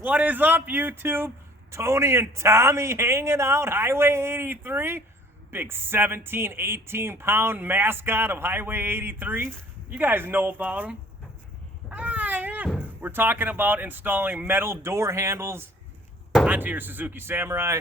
What is up, YouTube? Tony and Tommy hanging out, Highway 83. Big 17, 18-pound mascot of Highway 83. You guys know about him. Yeah. We're talking about installing metal door handles onto your Suzuki Samurai.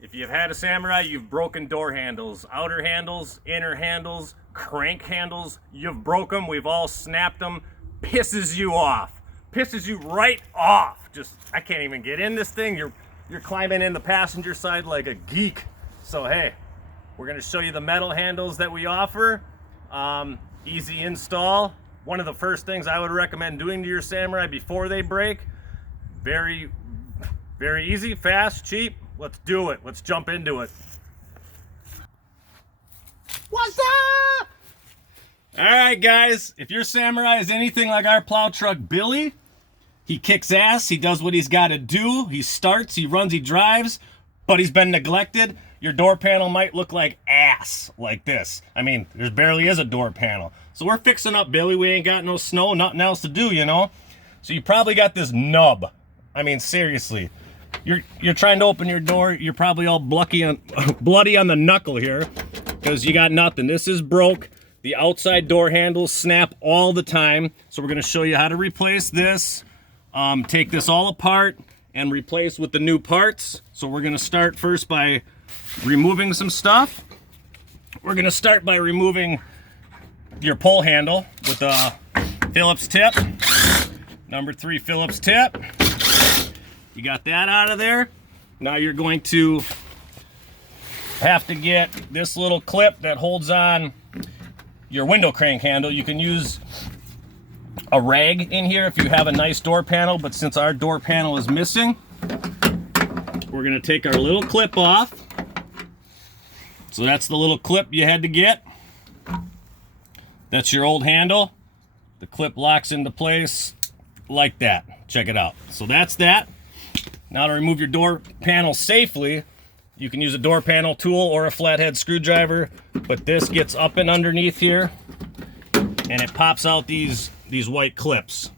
If you've had a Samurai, you've broken door handles. Outer handles, inner handles, crank handles. You've broke them. We've all snapped them. Pisses you off. Pisses you right off. Just, I can't even get in this thing. You're climbing in the passenger side like a geek. So hey, we're gonna show you the metal handles that we offer. Easy install. One of the first things I would recommend doing to your Samurai before they break. Very, very easy, fast, cheap. Let's do it. Let's jump into it. What's up? All right, guys. If your Samurai is anything like our plow truck Billy, he kicks ass. He does what he's got to do. He starts, he runs, he drives, but he's been neglected. Your door panel might look like ass, like this. I mean, there barely is a door panel. So we're fixing up Billy. We ain't got no snow, nothing else to do, you know? So you probably got this nub. I mean, seriously. You're trying to open your door. You're probably all bloody on the knuckle here because you got nothing. This is broke. The outside door handles snap all the time. So we're going to show you how to replace this. Take this all apart and replace with the new parts. So we're going to start first by removing some stuff. We're going to start by removing your pull handle with a Phillips tip. Number 3 Phillips tip. You got that out of there. Now you're going to have to get this little clip that holds on your window crank handle. You can use a rag in here if you have a nice door panel, but since our door panel is missing, we're going to take our little clip off. So that's the little clip you had to get. That's your old handle. The clip locks into place like that. Check it out. So that's that. Now to remove your door panel safely, you can use a door panel tool or a flathead screwdriver, but this gets up and underneath here and it pops out these white clips.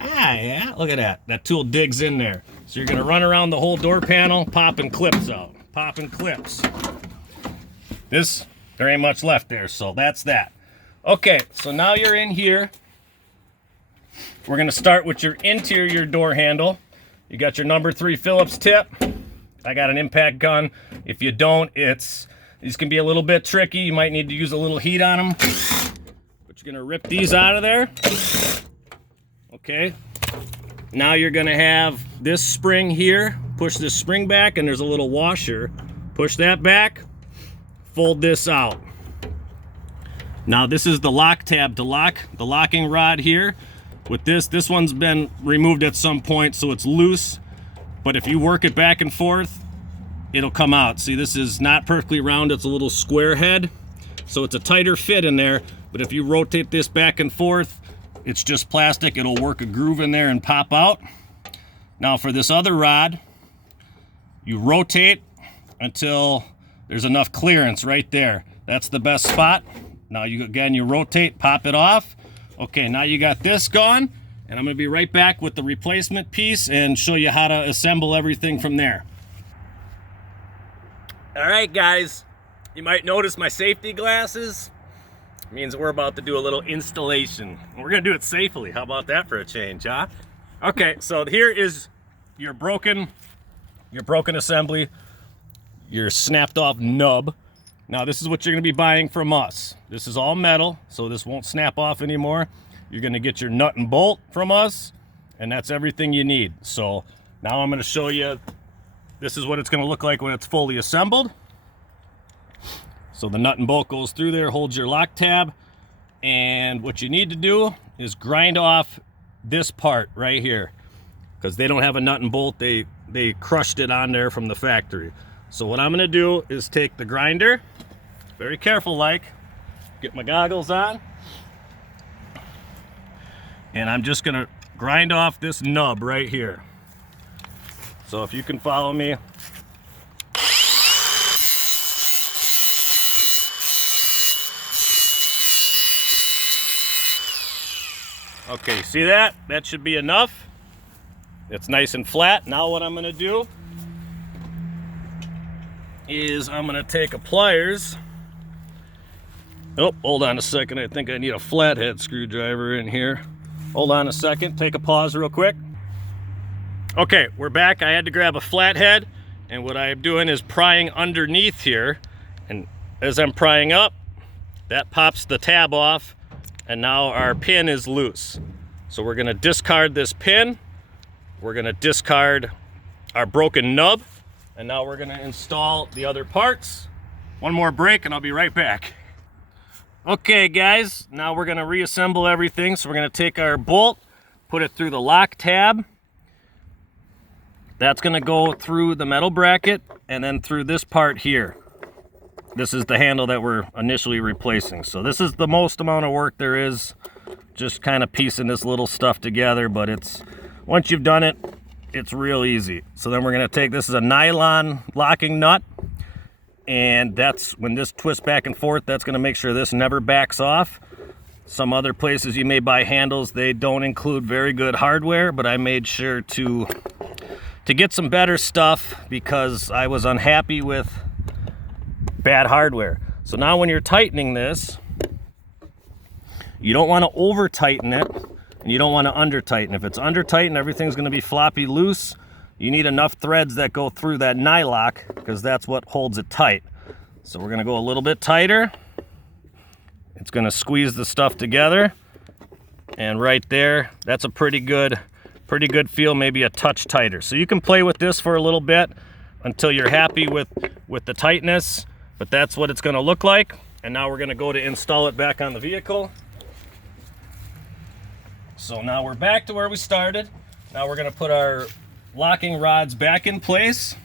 Yeah, look at that. That tool digs in there. So you're gonna run around the whole door panel, popping clips out, popping clips. There ain't much left there, so that's that. Okay, so now you're in here. We're gonna start with your interior door handle. You got your number 3 Phillips tip. I got an impact gun. If you don't, these can be a little bit tricky. You might need to use a little heat on them. But you're gonna rip these out of there. Okay. Now you're gonna have this spring here. Push this spring back and there's a little washer. Push that back, fold this out. Now this is the lock tab to lock the locking rod here. With this one's been removed at some point, so it's loose. But if you work it back and forth, it'll come out. See, this is not perfectly round. It's a little square head. So it's a tighter fit in there. But if you rotate this back and forth, it's just plastic. It'll work a groove in there and pop out. Now for this other rod, you rotate until there's enough clearance right there. That's the best spot. Now you rotate, pop it off. Okay, now you got this gone, and I'm gonna be right back with the replacement piece and show you how to assemble everything from there. All right, guys, you might notice my safety glasses. It means we're about to do a little installation. We're gonna do it safely. How about that for a change, huh? Okay, so here is your broken assembly, your snapped off nub. Now this is what you're gonna be buying from us. This is all metal, so this won't snap off anymore. You're gonna get your nut and bolt from us, and that's everything you need. So now I'm gonna show you, this is what it's gonna look like when it's fully assembled. So the nut and bolt goes through there, holds your lock tab, and what you need to do is grind off this part right here, because they don't have a nut and bolt, they crushed it on there from the factory. So what I'm gonna do is take the grinder, very careful like, get my goggles on, and I'm just gonna grind off this nub right here. So if you can follow me. Okay, see that? That should be enough. It's nice and flat. Now what I'm gonna do is I'm gonna take a pliers. Oh, hold on a second. I think I need a flathead screwdriver in here. Hold on a second. Take a pause real quick. Okay, we're back. I had to grab a flathead, and what I'm doing is prying underneath here. And as I'm prying up, that pops the tab off, and now our pin is loose. So we're gonna discard this pin. We're gonna discard our broken nub, and now we're gonna install the other parts. One more break, and I'll be right back. Okay guys, now we're gonna reassemble everything. So we're gonna take our bolt, put it through the lock tab. That's gonna go through the metal bracket and then through this part here. This is the handle that we're initially replacing. So this is the most amount of work there is, just kind of piecing this little stuff together, but once you've done it, it's real easy. So then we're gonna take, this is a nylon locking nut. And that's when this twists back and forth, that's going to make sure this never backs off. Some other places you may buy handles, they don't include very good hardware, but I made sure to get some better stuff because I was unhappy with bad hardware. So now when you're tightening this, you don't want to over tighten it and you don't want to under tighten. If it's under tightened, everything's going to be floppy loose. You need enough threads that go through that nylock because that's what holds it tight. So we're gonna go a little bit tighter. It's gonna squeeze the stuff together. And right there, that's a pretty good feel, maybe a touch tighter. So you can play with this for a little bit until you're happy with the tightness, but that's what it's gonna look like. And now we're gonna go to install it back on the vehicle. So now we're back to where we started. Now we're gonna put our locking rods back in place.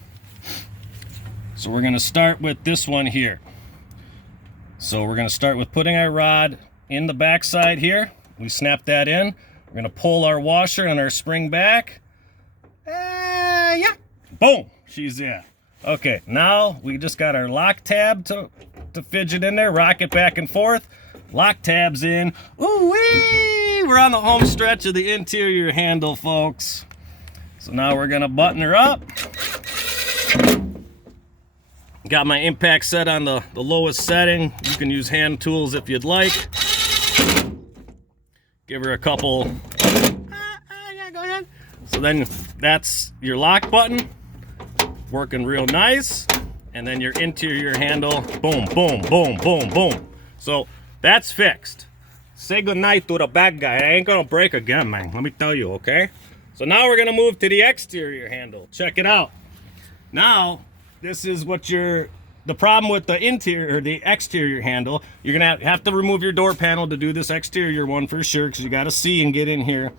So we're going to start with this one here. So we're going to start with putting our rod in the back side here. We snap that in. We're going to pull our washer and our spring back. Yeah. Boom. She's in. Okay, now we just got our lock tab to fidget in there, rock it back and forth. Lock tabs in. Ooh-wee! We're on the home stretch of the interior handle, folks. So now we're gonna button her up. Got my impact set on the lowest setting. You can use hand tools if you'd like. Give her a couple. Yeah, go ahead. So then that's your lock button. Working real nice. And then your interior handle. Boom, boom, boom, boom, boom. So that's fixed. Say goodnight to the bad guy. I ain't gonna break again, man. Let me tell you, okay? So now we're gonna move to the exterior handle. Check it out. Now, this is what the problem with the interior or the exterior handle. You're gonna have to remove your door panel to do this exterior one for sure, because you gotta see and get in here.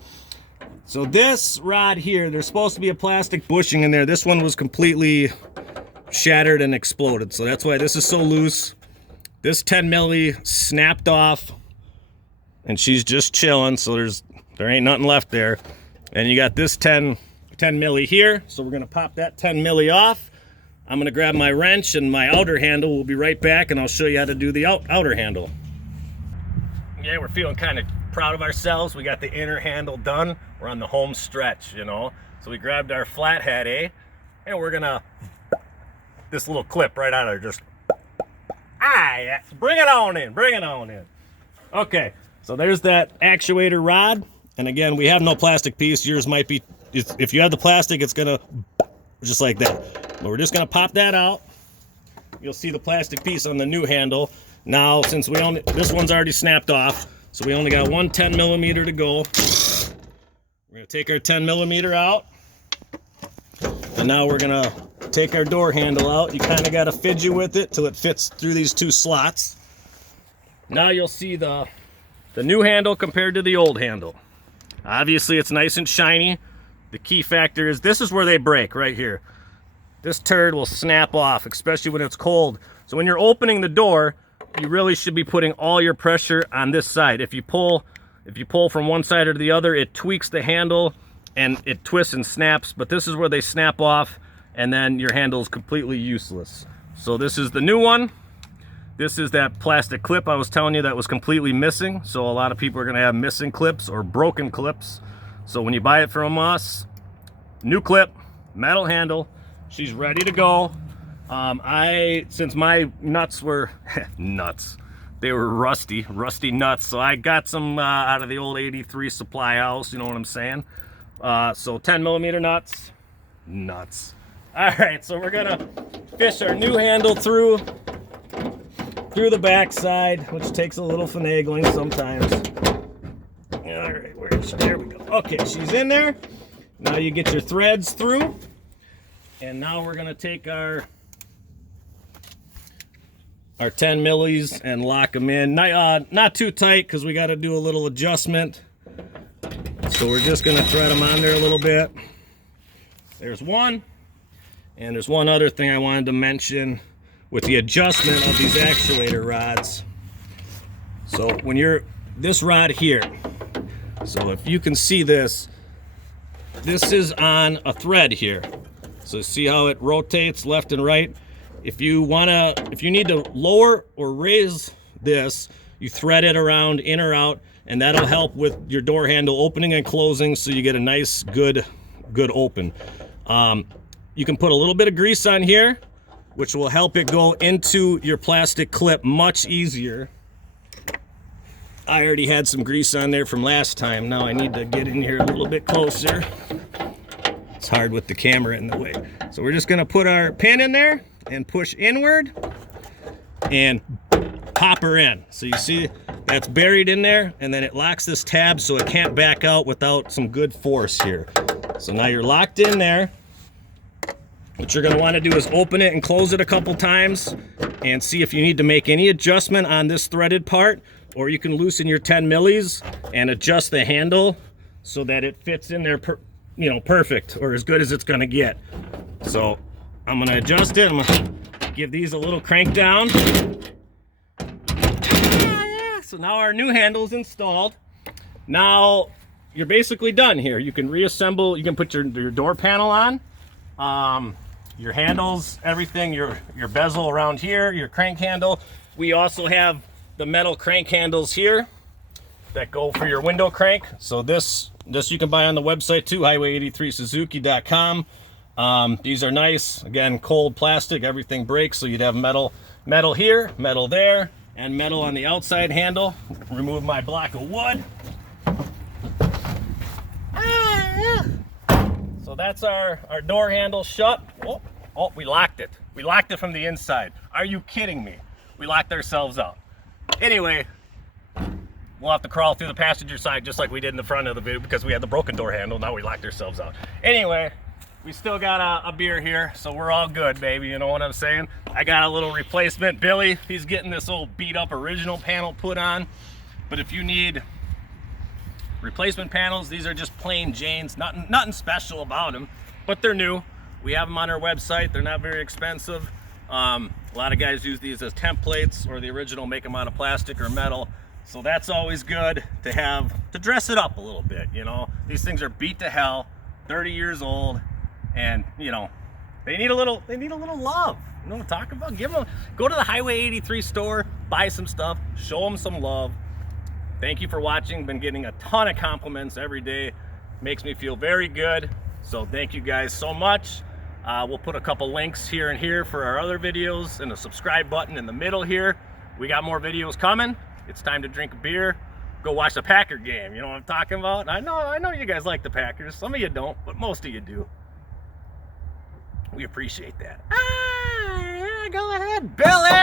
So this rod here, there's supposed to be a plastic bushing in there. This one was completely shattered and exploded. So that's why this is so loose. This 10 milli snapped off and she's just chilling. So there ain't nothing left there. And you got this 10 milli here. So we're gonna pop that 10 milli off. I'm gonna grab my wrench and my outer handle. We'll be right back and I'll show you how to do the outer handle. Yeah, we're feeling kind of proud of ourselves. We got the inner handle done. We're on the home stretch, you know. So we grabbed our flathead, and we're gonna, this little clip right out of there, just, yes, bring it on in, bring it on in. Okay, so there's that actuator rod. And again, we have no plastic piece. Yours might be, if you have the plastic, it's gonna, just like that. But we're just gonna pop that out. You'll see the plastic piece on the new handle. Now, since this one's already snapped off, so we only got one 10 millimeter to go. We're gonna take our 10 millimeter out. And now we're gonna take our door handle out. You kind of gotta fidget with it till it fits through these two slots. Now you'll see the new handle compared to the old handle. Obviously it's nice and shiny. The key factor is this is where they break, right here. This turd will snap off, especially when it's cold. So when you're opening the door, you really should be putting all your pressure on this side. If you pull from one side or the other, it tweaks the handle and it twists and snaps, but this is where they snap off and then your handle is completely useless. So this is the new one. This is that plastic clip I was telling you that was completely missing. So a lot of people are gonna have missing clips or broken clips. So when you buy it from us, new clip, metal handle. She's ready to go. Since my nuts were nuts, they were rusty nuts, so I got some out of the old 83 supply house, you know what I'm saying? So 10 millimeter nuts. All right, so we're gonna fish our new handle through the backside, which takes a little finagling sometimes. All right, there we go. Okay, she's in there. Now you get your threads through, and now we're gonna take our 10 millis and lock them in. Not too tight, because we got to do a little adjustment. So we're just gonna thread them on there a little bit. There's one, and there's one other thing I wanted to mention with the adjustment of these actuator rods. So when this rod here, so if you can see this is on a thread here. So see how it rotates left and right? If you need to lower or raise this, you thread it around in or out, and that'll help with your door handle opening and closing, so you get a nice, good open. You can put a little bit of grease on here, which will help it go into your plastic clip much easier. I already had some grease on there from last time. Now I need to get in here a little bit closer. It's hard with the camera in the way. So we're just gonna put our pin in there and push inward and pop her in. So you see that's buried in there, and then it locks this tab so it can't back out without some good force here. So now you're locked in there. What you're gonna wanna do is open it and close it a couple times and see if you need to make any adjustment on this threaded part, or you can loosen your 10 millis and adjust the handle so that it fits in there perfect, or as good as it's gonna get. So I'm gonna adjust it. I'm gonna give these a little crank down. So now our new handle is installed. Now you're basically done here. You can reassemble, you can put your door panel on, your handles, everything, your bezel around here, your crank handle. We also have the metal crank handles here that go for your window crank. So this you can buy on the website too, highway83suzuki.com. These are nice, again, cold plastic, everything breaks, so you'd have metal here, metal there, and metal on the outside handle. Remove my block of wood. So that's our door handle shut. Oh, we locked it. We locked it from the inside. Are you kidding me? We locked ourselves out. Anyway, we'll have to crawl through the passenger side just like we did in the front of the video because we had the broken door handle. Now we locked ourselves out. Anyway, we still got a beer here, so we're all good, baby. You know what I'm saying? I got a little replacement. Billy, he's getting this old beat up original panel put on. But if you need replacement panels, these are just plain Janes. Nothing special about them, but they're new. We have them on our website. They're not very expensive. A lot of guys use these as templates, or the original make them out of plastic or metal. So that's always good to have, to dress it up a little bit, you know. These things are beat to hell, 30 years old, and you know, they need a little love. You know what I'm talking about? Go to the Highway 83 store, buy some stuff, show them some love. Thank you for watching. Been getting a ton of compliments every day. Makes me feel very good. So thank you guys so much. We'll put a couple links here and here for our other videos, and a subscribe button in the middle here. We got more videos coming. It's time to drink a beer, go watch the Packer game. You know what I'm talking about? I know you guys like the Packers. Some of you don't, but most of you do. We appreciate that. Yeah, go ahead, Billy!